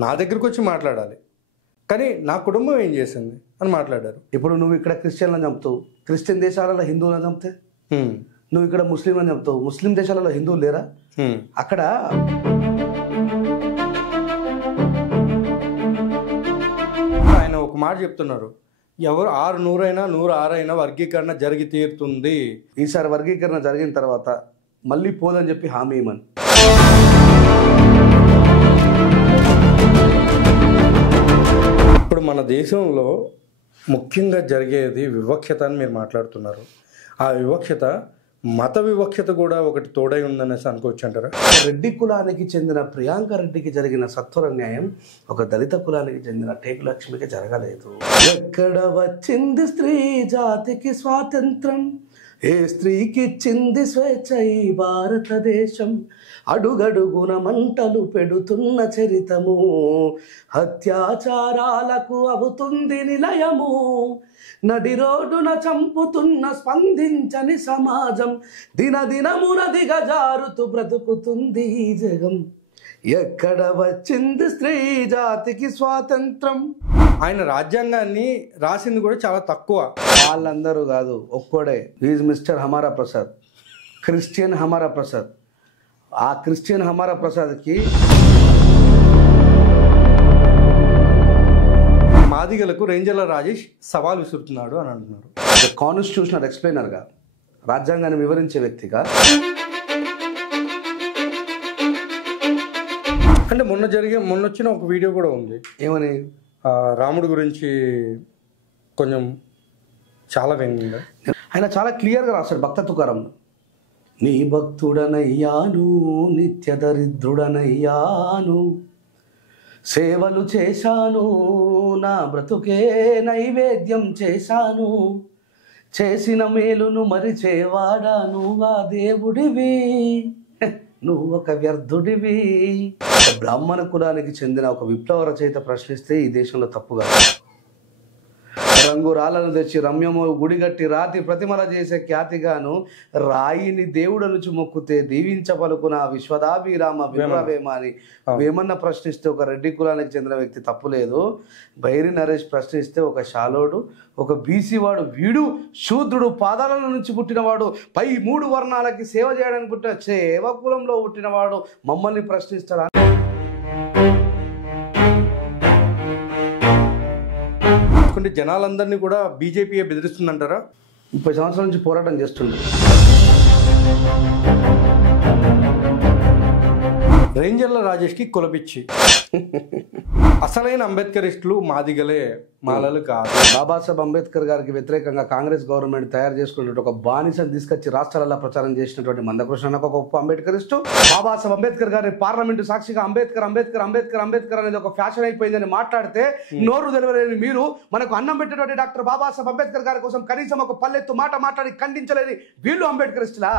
నా దగ్గరికి వచ్చి మాట్లాడాలి, కానీ నా కుటుంబం ఏం చేసింది అని మాట్లాడారు. ఇప్పుడు నువ్వు ఇక్కడ క్రిస్టియన్లను చంపుతావు, క్రిస్టియన్ దేశాలలో హిందువులను చంపితే నువ్వు ఇక్కడ ముస్లింలను చంపుతావు, ముస్లిం దేశాలలో హిందువులు లేరా? అక్కడ ఆయన ఒక మాట చెప్తున్నారు, ఎవరు 600 అయినా 106 అయినా వర్గీకరణ జరిగి తీరుతుంది. ఈసారి వర్గీకరణ జరిగిన తర్వాత మళ్ళీ పోదని చెప్పి హామీ ఇవ్వమని. ఇప్పుడు మన దేశంలో ముఖ్యంగా జరిగేది వివక్షత అని మీరు మాట్లాడుతున్నారు. ఆ వివక్షత మత వివక్షత కూడా ఒకటి తోడై ఉందనేసి అనుకోవచ్చు అంటారా? రెడ్డి కులానికి చెందిన ప్రియాంక రెడ్డికి జరిగిన సత్వర న్యాయం ఒక దళిత కులానికి చెందిన టేకు లక్ష్మికి జరగలేదు. ఎక్కడ వచ్చింది స్త్రీ జాతికి స్వాతంత్రం, ఏ స్త్రీకి ఇచ్చింది స్వేచ్ఛ ఈ భారతదేశం, అడుగడుగున మంటలు పెడుతున్న చరితము, అత్యాచారాలకు అవుతుంది నిలయము, నడి రోడ్డున చంపుతున్న స్పందించని సమాజం, దినదినమున దిగజారుతూ బ్రతుకుతుంది ఈ జగం, ఎక్కడ వచ్చింది స్త్రీ జాతికి స్వాతంత్రం. ఆయన రాజ్యాంగాన్ని రాసింది కూడా చాలా తక్కువ. వాళ్ళందరూ కాదు, ఒక్కడే. Is mister Hamara Prasad, Christian హమారా ప్రసాద్. ఆ క్రిస్టియన్ హమారా ప్రసాద్కి మాదిగలకు రేంజర్ల రాజేష్ సవాల్ విసురుతున్నాడు అని అంటున్నారు. కాన్స్టిట్యూషనల్ ఎక్స్ప్లెయినర్గా, రాజ్యాంగాన్ని వివరించే వ్యక్తిగా. అంటే మొన్న వచ్చిన ఒక వీడియో కూడా ఉంది. ఏమని? రాముడి గురించి కొంచెం చాలా వ్యంగ్యంగా ఆయన చాలా క్లియర్గా రాశాడు భక్త తుకారంలో. నీ భక్తుడనయ్యాను, నిత్య దరిద్రుడనయ్యాను, సేవలు చేశాను, నా బ్రతుకే నైవేద్యం చేశాను, చేసిన మేలును మరిచేవాడా నువ్వా దేవుడివి, నువ్వు ఒక వ్యర్థుడివి. బ్రాహ్మణ కులానికి చెందిన ఒక విప్లవ రచయిత ప్రశ్నిస్తే ఈ దేశంలో తప్పుగా, రంగు రాళ్ళను తెచ్చి రమ్యము గుడిగట్టి రాతి ప్రతిమల చేసే ఖ్యాతిగాను, రాయిని దేవుడు నుంచి మొక్కుతే దీవించ పలుకున విశ్వదాభిరామ విమరవేమ అని వేమన్న ప్రశ్నిస్తే ఒక రెడ్డి కులానికి చెందిన వ్యక్తి తప్పులేదు. బైరి నరేష్ ప్రశ్నిస్తే ఒక శాలోడు, ఒక బీసీ వాడు, వీడు శూద్రుడు, పాదాల నుంచి పుట్టినవాడు, పై 3 వర్ణాలకి సేవ చేయడానికి పుట్టిన సేవ కులంలో పుట్టినవాడు మమ్మల్ని ప్రశ్నిస్తాడు. జనాలందరినీ కూడా బీజేపీ బెదిరిస్తుందంటారా? 30 సంవత్సరాల నుంచి పోరాటం చేస్తుంది. రేంజర్ల రాజేష్కి కులపిచ్చి అసలైన అంబేద్కరిస్టులు మాదిగలే, మాలలు కాదు. బాబాసాహెబ్ అంబేద్కర్ గారికి వ్యతిరేకంగా కాంగ్రెస్ గవర్నమెంట్ తయారు చేసుకున్నటువంటి ఒక బానిసను తీసుకొచ్చి రాష్ట్రాలలో ప్రచారం చేసినటువంటి మందకృష్ణ ఒక గొప్ప అంబేద్కరిస్టు. బాబాసాహెబ్ అంబేద్కర్ గారి పార్లమెంటు సాక్షిగా అంబేద్కర్ అంబేద్కర్ అంబేద్కర్ అంబేద్కర్ అనేది ఒక ఫ్యాషన్ అయిపోయిందని మాట్లాడితే నోరు తెలవలేని మీరు మనకు అన్నం పెట్టినటువంటి డాక్టర్ బాబాసాహెబ్ అంబేద్కర్ గారి కోసం కనీసం ఒక పల్లెత్తు మాట మాట్లాడి ఖండించలేని వీళ్ళు అంబేద్కరిస్టులా?